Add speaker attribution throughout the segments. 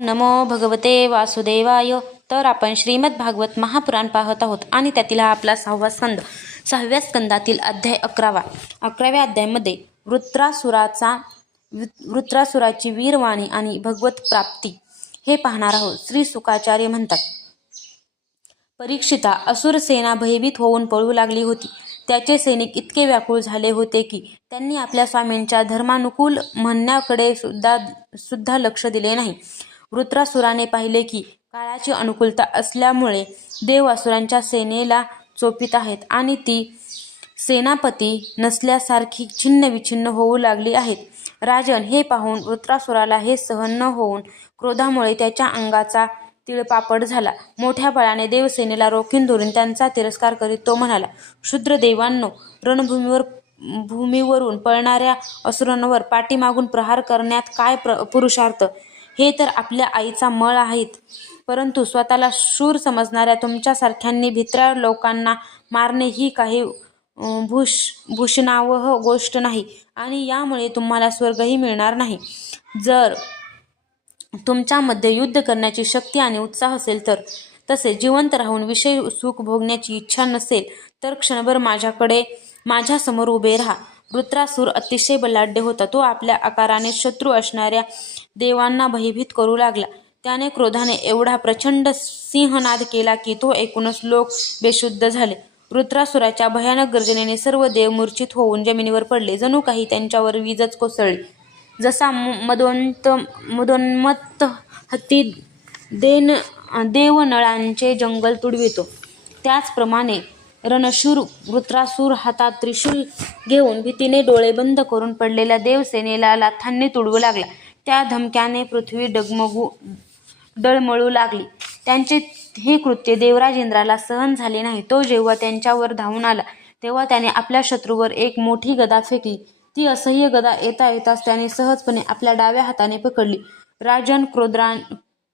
Speaker 1: नमो भगवते वासुदेवाय. तर आपण श्रीमद भागवत महापुराण पाहत आहोत आणि त्यातील हा आपला सहावा स्कंद सहाव्या स्कंदातील अध्याय अकरावा. अकराव्या अध्यायामध्ये वृत्रासुराचा वृत्रासुराची वीरवाणी आणि भगवत प्राप्ती हे पाहणार आहोत. श्री सुकाचार्य म्हणतात परीक्षिता असुर सेना भयभीत होऊन पळू लागली होती. त्याचे सैनिक इतके व्याकुळ झाले होते की त्यांनी आपल्या स्वामींच्या धर्मानुकूल म्हणण्याकडे सुद्धा सुद्धा लक्ष दिले नाही. वृत्रासुराने पाहिले की काळाची अनुकूलता असल्यामुळे देव असुरांच्या सेनेला चोपित आहेत आणि ती सेनापती नसल्यासारखी छिन्न विछिन्न होऊ लागली आहेत. राजन हे पाहून वृत्रासुराला हे सहन न होऊन क्रोधामुळे त्याच्या अंगाचा तिळपापड झाला. मोठ्या बळाने देवसेनेला रोखून धरून त्यांचा तिरस्कार करीत तो म्हणाला शूद्र देवांनो रणभूमीवर भूमीवरून पळणाऱ्या असुरांवर पाठीमागून प्रहार करण्यात काय प्र पुरुषार्थ? हे तर आपल्या आईचा मळ आहेत. परंतु स्वतःला शूर समजणाऱ्या तुमच्यासारख्यांनी भित्र्या लोकांना मारणे ही काही भूष भूषणावह गोष्ट नाही आणि यामुळे तुम्हाला स्वर्गही मिळणार नाही. जर तुमच्यामध्ये युद्ध करण्याची शक्ती आणि उत्साह असेल तर तसे जिवंत राहून विषय सुख भोगण्याची इच्छा नसेल तर क्षणभर माझ्याकडे माझ्यासमोर उभे राहा. वृत्रासूर अतिशय बलाढ्य होता. तो आपल्या आकाराने शत्रू असणाऱ्या देवांना भयभीत करू लागला. त्याने क्रोधाने एवढा प्रचंड सिंहनाद केला की तो एकूणच लोक बेशुद्ध झाले. वृत्रासुराच्या भयानक गर्जनेने सर्व देव मूर्छित होऊन जमिनीवर पडले. जणू काही त्यांच्यावर वीजच कोसळली. जसा म- मदोन्त मदोन्मत्त हत्ती देन देवनळांचे जंगल तुडवितो. त्याचप्रमाणे रणशूर वृत्रासूर हातात त्रिशूल घेऊन भीतीने डोळे बंद करून पडलेल्या देवसेनेला लाथांनी तुडवू लागला. त्या धमक्याने पृथ्वी डगमगू डळमळू लागली. त्यांचे हे कृत्य देवराज इंद्राला सहन झाले नाही. तो जेव्हा त्यांच्यावर धावून आला तेव्हा त्याने आपल्या शत्रूवर एक मोठी गदा फेकली. ती असह्य गदा येता येताच त्याने सहजपणे आपल्या डाव्या हाताने पकडली. राजन क्रोद्रा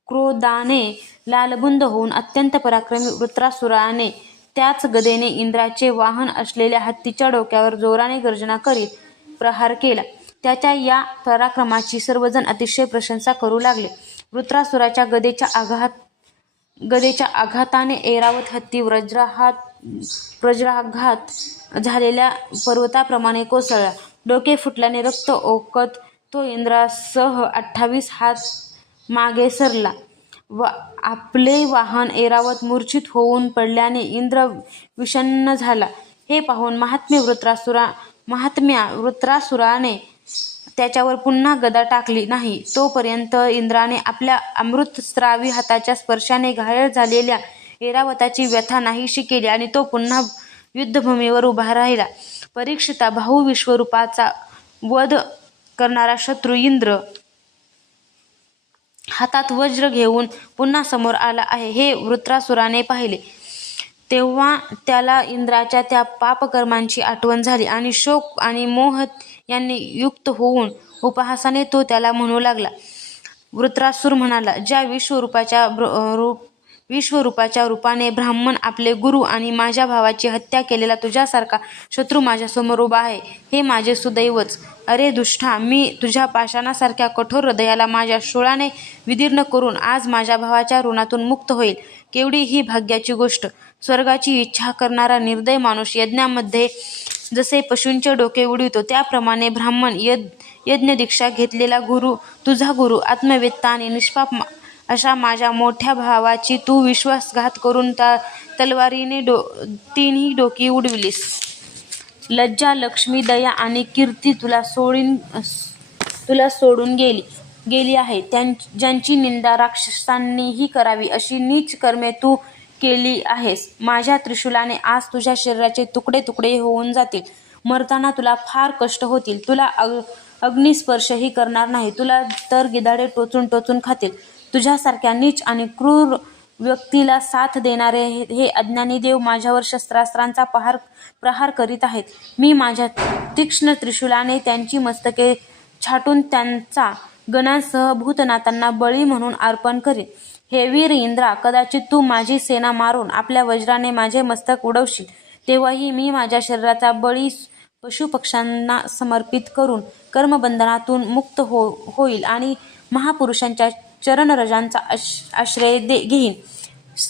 Speaker 1: क्रोधाने लालबुंद होऊन अत्यंत पराक्रमी वृत्रासुराने त्याच गदेने इंद्राचे वाहन असलेल्या हत्तीच्या डोक्यावर जोराने गर्जना करीत प्रहार केला. त्याच्या या पराक्रमाची सर्वजण अतिशय प्रशंसा करू लागले. वृत्रासुराच्या गदेच्या आघात गदेच्या आघाताने ऐरावत हत्ती व्रज्राहात वज्राघात झालेल्या पर्वताप्रमाणे कोसळला. डोके फुटल्याने रक्त ओकत तो इंद्रासह अठ्ठावीस हात मागे सरला. व आपले वाहन ऐरावत मूर्छित होऊन पडल्याने इंद्र विषण्ण झाला. हे पाहून महात्म्य वृत्रासुरा महात्म्या वृत्रासुराने त्याच्यावर पुन्हा गदा टाकली नाही. तोपर्यंत इंद्राने आपल्या अमृतस्रावी हाताच्या स्पर्शाने घायल झालेल्या ऐरावताची व्यथा नाहीशी केली आणि तो पुन्हा युद्धभूमीवर उभा राहिला. परीक्षिता भाऊ विश्वरूपाचा वध करणारा शत्रू इंद्र हातात वज्र घेऊन पुन्हा समोर आला आहे. हे वृत्रासुराने पाहिले. तेव्हा त्याला इंद्राच्या त्या पापकर्मांची आठवण झाली आणि शोक आणि मोह यांनी युक्त होऊन उपहासाने तो त्याला म्हणू लागला. वृत्रासूर म्हणाला ज्या विश्वरूपाच्या ब्र- रूप विश्वरूपाच्या रूपाने ब्राह्मण आपले गुरु आणि माझ्या भावाची हत्या केलेला तुझ्यासारखा शत्रू माझ्यासमोर उभा आहे. हे माझे सुदैवच. अरे दुष्टा मी तुझ्या पाषाणासारख्या कठोर हृदयाला माझ्या शोळाने विदीर्ण करून आज माझ्या भावाच्या ऋणातून मुक्त होईल. केवढी ही भाग्याची गोष्ट. स्वर्गाची इच्छा करणारा निर्दय माणूस यज्ञामध्ये जसे पशूंचे डोके उडवितो त्याप्रमाणे ब्राह्मण यज्ञ दीक्षा घेतलेला गुरु तुझा गुरु आत्मवेत्ता आणि निष्पाप मा- अशा माझ्या मोठ्या भावाची तू विश्वासघात करून त्या तलवारीने डो तीनही डोकी उडविलीस. लज्जा लक्ष्मी दया आणि कीर्ती तुला सोडून तुला सोडून गेली गेली आहे. त्यां ज्यांची निंदा राक्षसांनीही करावी अशी नीच कर्मे तू केली आहेस. माझ्या त्रिशूलाने आज तुझ्या शरीराचे तुकडे तुकडे होऊन जातील. मरताना तुला फार कष्ट होतील. तुला अग अग्निस्पर्शही करणार नाही. तुला तर गिधाडे टोचून टोचून खातील. तुझ्यासारख्या नीच आणि क्रूर व्यक्तीला साथ देणारे हे अज्ञानी देव माझ्यावर शस्त्रास्त्रांचा पहार प्रहार करीत आहेत. मी माझ्या तीक्ष्ण त्रिशूलाने त्यांची मस्तके छाटून त्यांचा गणांसह भूतनाथांना बळी म्हणून अर्पण करीन. हे वीर इंद्रा कदाचित तू माझी सेना मारून आपल्या वज्राने माझे मस्तक उडवशील. तेव्हाही मी माझ्या शरीराचा बळी पशुपक्ष्यांना समर्पित करून कर्मबंधनातून मुक्त हो होईल आणि महापुरुषांच्या चरणरजांचा आश आश्रय दे घेईन.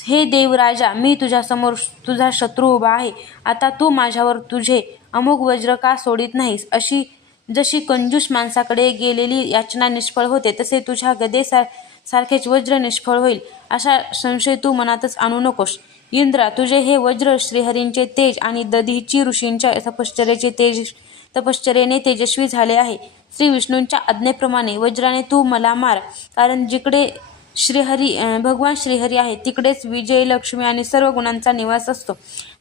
Speaker 1: हे देवराजा मी तुझ्यासमोर तुझा शत्रू उभा आहे. आता तू माझ्यावर तुझे अमोघ वज्र का सोडित नाहीस? अशी जशी कंजूस माणसाकडे गेलेली याचना निष्फळ होते तसे तुझ्या गदेसार सारखेच वज्र निष्फळ होईल. असा संशय तू मनातच आणू नकोस. इंद्रा तुझे हे वज्र श्रीहरींचे तेज आणि दधीची ऋषींच्या तपश्चर्याचे तेज तपश्चर्याने तेजस्वी झाले आहे. श्री विष्णूंच्या आज्ञेप्रमाणे वज्राने तू मला मार. कारण जिकडे श्रीहरी भगवान श्रीहरी आहे तिकडेच विजय लक्ष्मी आणि सर्व गुणांचा निवास असतो.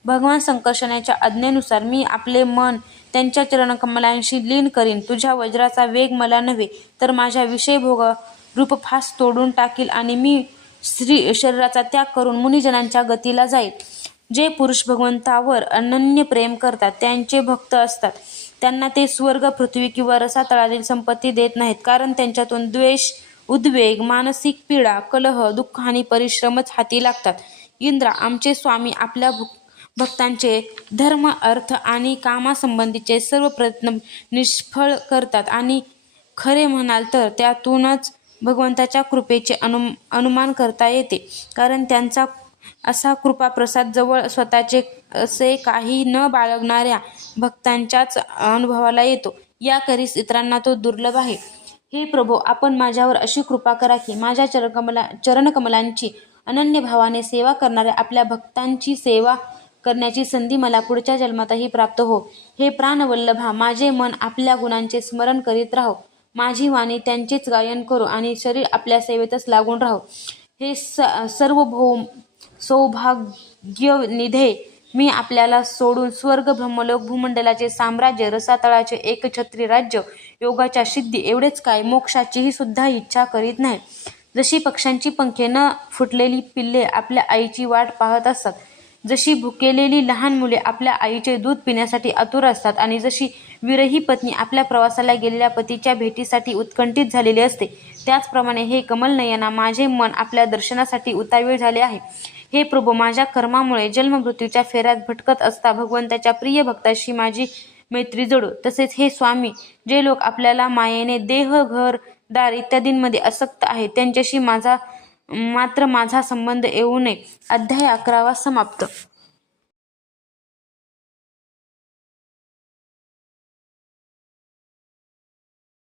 Speaker 1: भगवान संकर्षणाच्या आज्ञेनुसार मी आपले मन त्यांच्या चरणकमलांशी लीन करीन. तुझ्या वज्राचा वेग मला नव्हे तर माझ्या विषय भोग रूप फास तोडून टाकील आणि मी श्री शरीराचा त्याग करून मुनिजनांच्या गतीला जाईल जे पुरुष भगवंतावर अनन्य प्रेम करतात त्यांचे भक्त असतात. त्यांना ते स्वर्ग पृथ्वी किंवा रसातळातील संपत्ती देत नाहीत. कारण त्यांच्यातून द्वेष उद्वेग मानसिक पीडा कलह दुःख आणि परिश्रमच हाती लागतात. इंद्रा आमचे स्वामी आपल्या भक्तांचे धर्म अर्थ आणि कामासंबंधीचे सर्व प्रयत्न निष्फळ करतात. आणि खरे म्हणाल तर त्यातूनच भगवंताच्या कृपेचे अनु अनुमान करता येते. कारण त्यांचा असा कृपाप्रसाद जवळ स्वतःचे असे काही न बाळगणाऱ्या भक्तांच्याच अनुभवाला येतो. याकरीस इतरांना तो दुर्लभ आहे. हे प्रभो आपण माझ्यावर अशी कृपा करा की माझ्या चरणकमला चरणकमलांची अनन्य भावाने सेवा करणाऱ्या आपल्या भक्तांची सेवा करण्याची संधी मला पुढच्या जन्मातही प्राप्त हो. हे प्राणवल्लभा माझे मन आपल्या गुणांचे स्मरण करीत राहो. माझी वाणी त्यांचेच गायन करो आणि शरीर आपल्या सेवेतच लागून राहो. हे स सर्व सौभाग्यनिधे सौभाग्य निधे मी आपल्याला सोडून स्वर्ग ब्रह्मलोक भूमंडलाचे साम्राज्य रसातळाचे एकछत्री राज्य योगाच्या सिद्धी एवढेच काय मोक्षाचीही सुद्धा इच्छा करीत नाही. जशी पक्ष्यांची पंखे न फुटलेली पिल्ले आपल्या आईची वाट पाहत असतात जशी भुकेलेली लहान मुले आपल्या आईचे दूध पिण्यासाठी आतुर असतात आणि जशी विरही पत्नी आपल्या प्रवासाला गेलेल्या पतीच्या भेटीसाठी उत्कंठित झालेली असते त्याचप्रमाणे हे कमलनयना माझे मन आपल्या दर्शनासाठी उतावीळ झाले आहे. हे प्रभू माझ्या कर्मामुळे जन्ममृत्यूच्या फेऱ्यात भटकत असता भगवंताच्या प्रिय भक्ताशी माझी मैत्री जोडू. तसेच हे स्वामी जे लोक आपल्याला मायेने देह घर दार इत्यादींमध्ये आसक्त आहेत त्यांच्याशी माझा मात्र माझा संबंध येऊ नये. अध्याय अकरावा समाप्त.